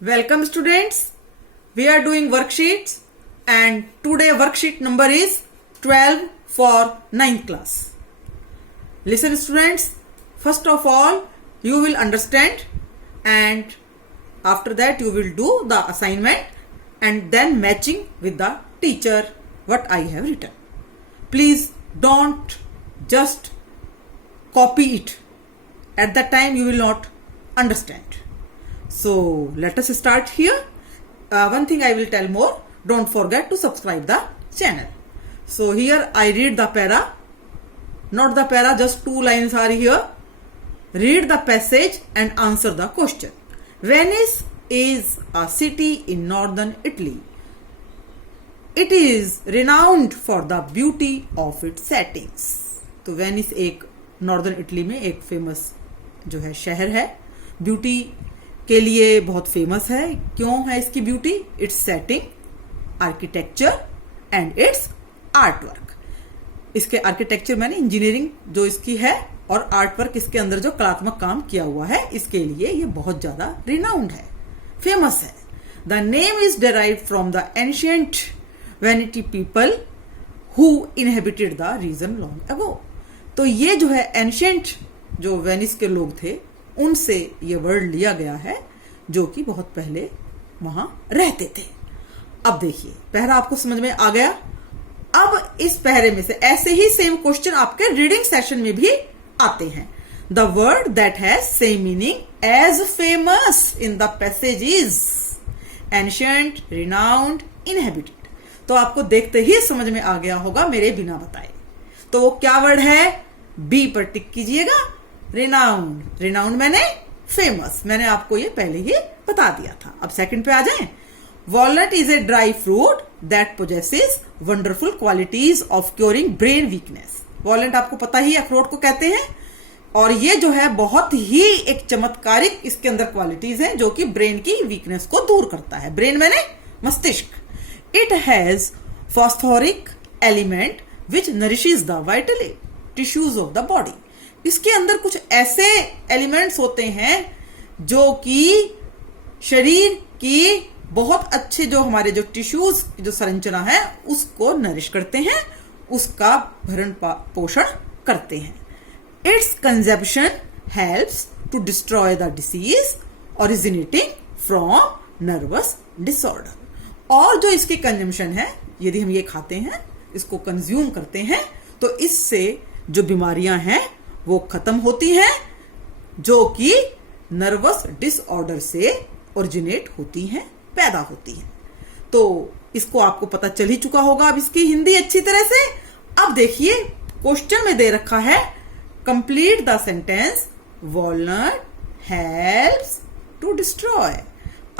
Welcome students. We are doing worksheets and today worksheet number is 12 for 9th class. Listen students, first of all you will understand and after that you will do the assignment and then matching with the teacher what I have written. Please don't just copy it. At that time you will not understand. So let us start here. One thing I will tell more, don't forget to subscribe the channel. So here I read the para, not the para, just 2 lines are here. Read the passage and answer the question. Venice is a city in northern Italy. It is renowned for the beauty of its settings. तो Venice एक northern Italy में एक famous जो है शहर है, beauty के लिए बहुत फेमस है. क्यों है इसकी beauty? It's setting, architecture and it's art work. इसके आर्किटेक्चर मैंने इंजीनियरिंग जो इसकी है और आर्ट वर्क इसके अंदर जो कलात्मक काम किया हुआ है इसके लिए ये बहुत ज्यादा रिनाउंड है, फेमस है. The name is derived from the ancient vanity people who inhabited the region long ago. तो ये जो है एंशिएंट जो वेनिस के लोग थे उनसे ये वर्ड लिया गया है जो कि बहुत पहले वहां रहते थे. अब देखिए पहला आपको समझ में आ गया. अब इस पहरे में से ऐसे ही सेम क्वेश्चन आपके रीडिंग सेशन में भी आते हैं. The word that has same meaning as famous in the passage is ancient, renowned, inhabited. तो आपको देखते ही समझ में आ गया होगा मेरे बिना बताए. तो वो क्या वर्ड है? बी पर टिक कीजिएगा. रिनाउंड, रिनाउंड मैंने फेमस, मैंने आपको ये पहले ही बता दिया था. अब सेकंड पे आ जाएं. Walnut is a dry fruit that possesses wonderful qualities of curing brain weakness. Walnut आपको पता ही अखरोट को कहते हैं और ये जो है बहुत ही एक चमत्कारिक इसके अंदर क्वालिटीज हैं जो कि ब्रेन की वीकनेस को दूर करता है. ब्रेन मैंने मस्तिष्क. It has phosphoric element which nourishes the vital tissues of the body. इसके अंदर कुछ ऐसे एलिमेंट्स होते हैं जो कि शरीर की बहुत अच्छे जो हमारे जो टिश्यूज जो संरचना है उसको नरिश करते हैं, उसका भरण पोषण करते हैं. Its consumption helps to destroy the disease originating from nervous disorder. और जो इसकी कंजम्पशन है, यदि हम ये खाते हैं, इसको कंज्यूम करते हैं, तो इससे जो बीमारियां हैं वो खत्म होती हैं जो कि नर्वस डिसऑर्डर से ओरिजिनेट होती हैं, पैदा होती हैं. तो इसको आपको पता चल ही चुका होगा अब इसकी हिंदी अच्छी तरह से. अब देखिए क्वेश्चन में दे रखा है complete the sentence walnut helps to destroy.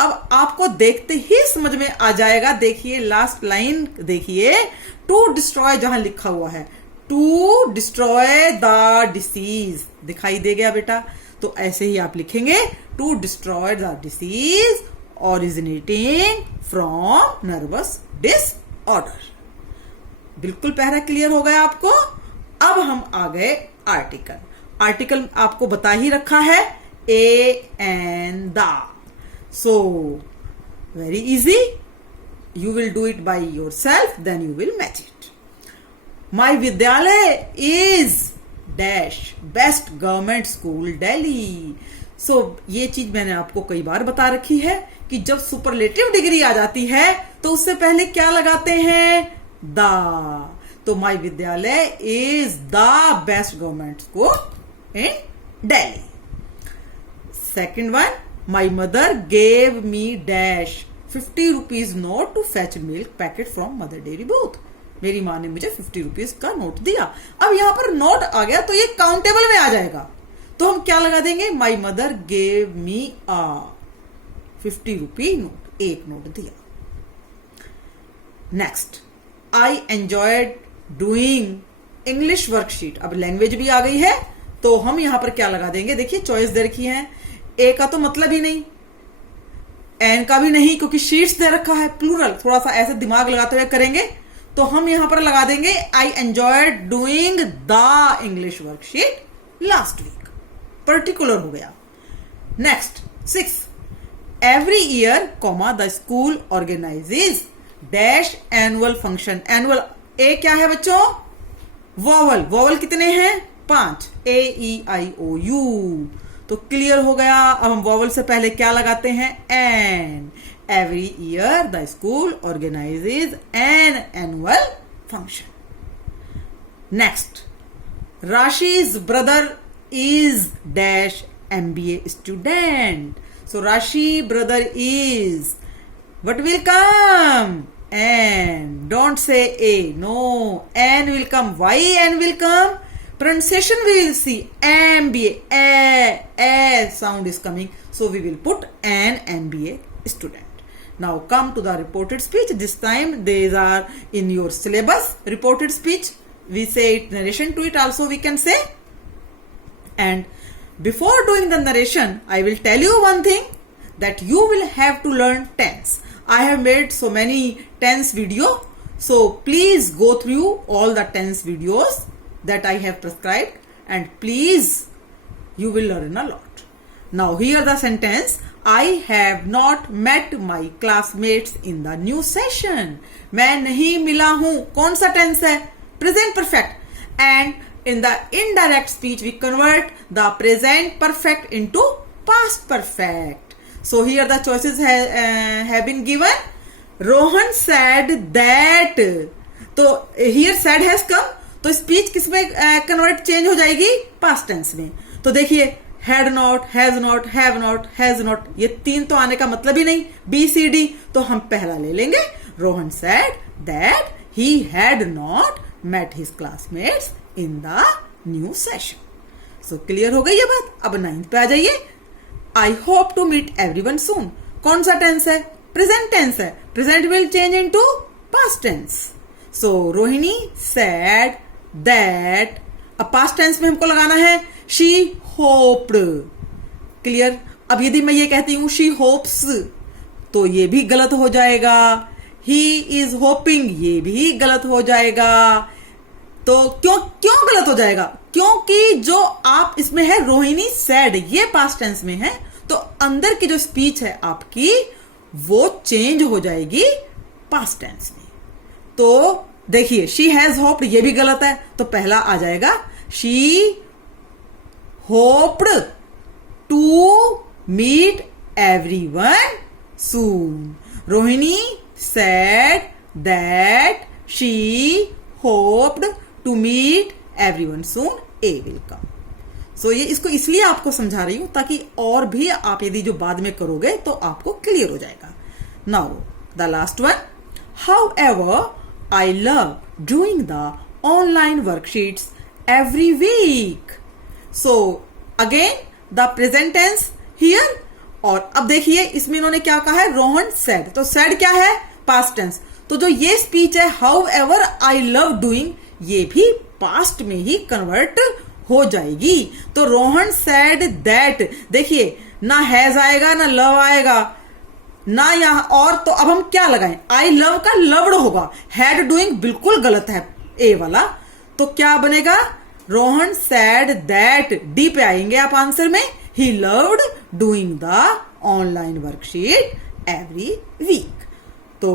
अब आपको देखते ही समझ में आ जाएगा. देखिए लास्ट लाइन देखिए, टू डिस्ट्रॉय जहां लिखा हुआ है टू डिस्ट्रॉय द डिसीज दिखाई दे गया बेटा. तो ऐसे ही आप लिखेंगे to destroy the disease originating from nervous disorder. बिल्कुल पहला क्लियर हो गया आपको. अब हम आ गए आर्टिकल. आर्टिकल आपको बता ही रखा है A and the. So very easy, you will do it by yourself, then you will match it. My Vidyalaya is dash best government school Delhi. So ये चीज मैंने आपको कई बार बता रखी है कि जब सुपरलेटिव डिग्री आ जाती है तो उससे पहले क्या लगाते हैं? द. तो माई विद्यालय is the best government school in Delhi. Second one, my mother gave me dash 50 rupees note to fetch milk packet from Mother Dairy booth. मेरी माँ ने मुझे 50 रुपीज का नोट दिया. अब यहां पर नोट आ गया तो ये काउंटेबल में आ जाएगा. तो हम क्या लगा देंगे? My mother gave me a 50 rupee note, एक नोट दिया. Next, I enjoyed doing English worksheet. अब लैंग्वेज भी आ गई है तो हम यहां पर क्या लगा देंगे? देखिए चॉइस दे रखी है. ए का तो मतलब ही नहीं, एन का भी नहीं, क्योंकि शीट्स दे रखा है प्लूरल. थोड़ा सा ऐसे दिमाग लगाते हुए करेंगे तो हम यहां पर लगा देंगे I enjoyed doing the English worksheet last week. Particular हो गया. Next 6, every year, comma, the school organizes dash annual function. Annual ए क्या है बच्चों? वॉवल. वॉवल कितने हैं? 5. ए ई आई ओ यू. तो क्लियर हो गया. अब हम वॉवल से पहले क्या लगाते हैं? An. Every year the school organizes an annual function. Next, Rashi's brother is dash MBA student. So Rashi brother is, what will come? N. Don't say A. No. N will come. Why N will come? Pronunciation we will see. MBA. A sound is coming. So we will put an MBA student. Now come to the reported speech. This time these are in your syllabus. Reported speech. We say it, narration to it also we can say. And before doing the narration, I will tell you one thing, that you will have to learn tense. I have made so many tense video, so please go through all the tense videos that I have prescribed, and please you will learn a lot. Now here the sentence, I have not met my classmates in the new session. मैं नहीं मिला हूं. कौन सा tense है? Present perfect. And in the indirect speech we convert the present perfect into past perfect. So here the choices have been given. Rohan said that. तो here said has come. तो speech किस में convert change हो जाएगी? past tense में. तो देखिए, had not, has not, have not, has not, ये 3 तो आने का मतलब ही नहीं. B C D. तो हम पहला ले लेंगे. Rohan said that he had not met his classmates in the new session. So clear हो गई ये बात. अब 9th पे आ जाइए. I hope to meet everyone soon. कौन सा tense है? Present tense है. Present will change into past tense. So Rohini said that. अब past tense में हमको लगाना है she hoped. Clear? अब यदि मैं ये कहती हूं she hopes, तो ये भी गलत हो जाएगा. He is hoping, ये भी गलत हो जाएगा. तो क्यों गलत हो जाएगा? क्योंकि जो आप इसमें है रोहिणी सैड, ये पास्ट टेंस में है, तो अंदर की जो स्पीच है आपकी वो चेंज हो जाएगी पास्ट टेंस में. तो देखिए, शी हैज होप्ड, ये भी गलत है. तो पहला आ जाएगा she hoped to meet everyone soon. Rohini said that she hoped to meet everyone soon. A will come. So ये इसको इसलिए आपको समझा रही हूं ताकि और भी आप यदि जो बाद में करोगे तो आपको क्लियर हो जाएगा. Now the last one. However, I love doing the online worksheets every week. So again the present tense here. और अब देखिए इसमें इन्होंने क्या कहा है? रोहन said. तो said क्या है? Past tense. तो जो ये स्पीच है हाउएवर आई लव डूइंग, ये भी पास्ट में ही कन्वर्ट हो जाएगी. तो रोहन सैड दैट, देखिए ना हैज आएगा ना लव आएगा ना यहां और. तो अब हम क्या लगाएं? आई लव का लव्ड होगा. हैड डूइंग बिल्कुल गलत है ए वाला. तो क्या बनेगा? Rohan sad that. डी पे आएंगे आप आंसर में. He loved doing the online worksheet every week. तो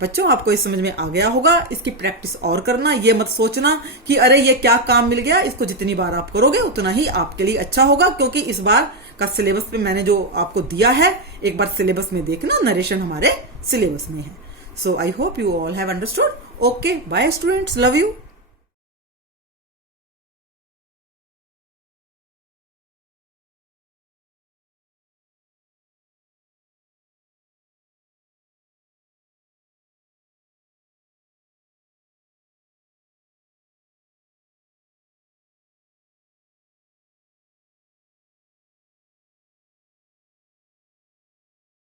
बच्चों आपको इस समझ में आ गया होगा. इसकी प्रैक्टिस और करना. ये मत सोचना कि अरे ये क्या काम मिल गया. इसको जितनी बार आप करोगे उतना ही आपके लिए अच्छा होगा, क्योंकि इस बार का सिलेबस पे मैंने जो आपको दिया है, एक बार सिलेबस में देखना, नरेशन हमारे सिलेबस में है. So I hope you all have understood. Okay, bye students, love you.